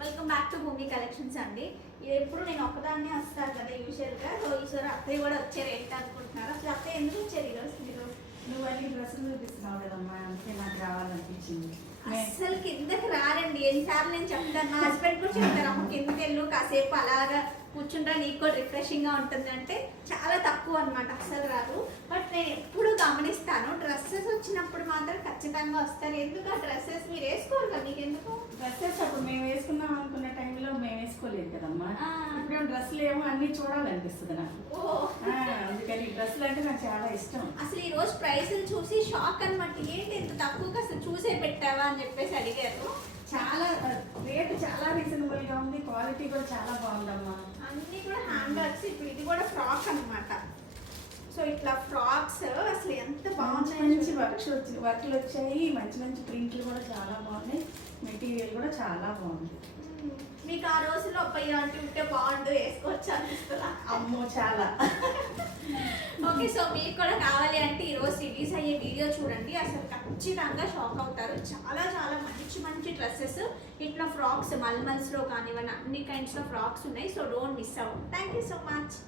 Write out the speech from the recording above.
Welcome back to భూమి collections అండి. ఎప్పుడు నేను ఒక్కదాన్నే వస్తాను కదా యూజువల్గా. సో ఈసారి అత్తయ్య కూడా వచ్చారు. ఏంటి అనుకుంటున్నారు? అసలు అత్తయ్య ఎందుకు వచ్చారు ఈరోజు మీరు? నువ్వు అన్ని డ్రెస్సులు చూపిస్తున్నావు కదమ్మా, అందుకే నాకు రావాలనిపించింది. అసలు కిందకి రారండి. ఎన్నిసార్లు నేను చెప్తాను, మా హస్బెండ్ కూడా చెప్తారు, అమ్మ కిందకి వెళ్ళు కాసేపు అలాగా కూర్చుంటా, నీకు కూడా రిఫ్రెషింగ్గా ఉంటుంది అంటే చాలా తక్కువ అనమాట, అస్సలు రాదు. బట్ నేను ఎప్పుడు గమనిస్తాను, డ్రెస్సెస్ వచ్చినప్పుడు మాత్రం ఖచ్చితంగా వస్తారు. ఎందుకు ఆ డ్రెస్సెస్ మీరు వేసుకోరు కదా, మీకు ఎందుకు డ్రెస్సెస్ అప్పుడు మేము వేసుకుందాం అనుకున్న టైంలో మేము వేసుకోలేదు కదమ్మా. ఇప్పుడు డ్రెస్సులు ఏమో అన్ని చూడాలనిపిస్తుంది నాకు. అందుకని డ్రెస్సులు అంటే నాకు చాలా ఇష్టం. అసలు ఈ రోజు ప్రైస్లు చూసి షాక్ అనమాట. ఏంటి ఇంత తక్కువగా అసలు చూసే పెట్టావా అని చెప్పేసి అడిగారు. చాలా రేటు చాలా రీజనబుల్ గా ఉంది, క్వాలిటీ కూడా చాలా బాగుందమ్మా. అన్ని కూడా హ్యాండ్ వర్క్స్. ఇప్పుడు ఇది కూడా ఫ్రాక్ అనమాట. సో ఇట్లా ఫ్రాక్స్ అసలు ఎంత బాగున్నాయి. మంచి వర్క్లు వచ్చాయి, మంచి మంచి ప్రింట్లు కూడా చాలా బాగున్నాయి, మెటీరియల్ కూడా చాలా బాగుంది. మీకు ఆ రోజుల్లో అబ్బాయి అంటే ఉంటే బాగుండు, వేసుకోవచ్చు అనిపిస్తుందా? అమ్మో చాలా. ఓకే, సో మీకు కూడా కావాలి అంటే ఈరోజు రిలీజ్ అయ్యే వీడియో చూడండి, అసలు ఖచ్చితంగా షాక్ అవుతారు. చాలా చాలా మంచి మంచి డ్రెస్సెస్, ఇట్లా ఫ్రాక్స్ మల్మల్స్లో కానివ్వండి, అన్ని కైండ్స్ ఆఫ్ ఫ్రాక్స్ ఉన్నాయి. So don't miss out. Thank you so much.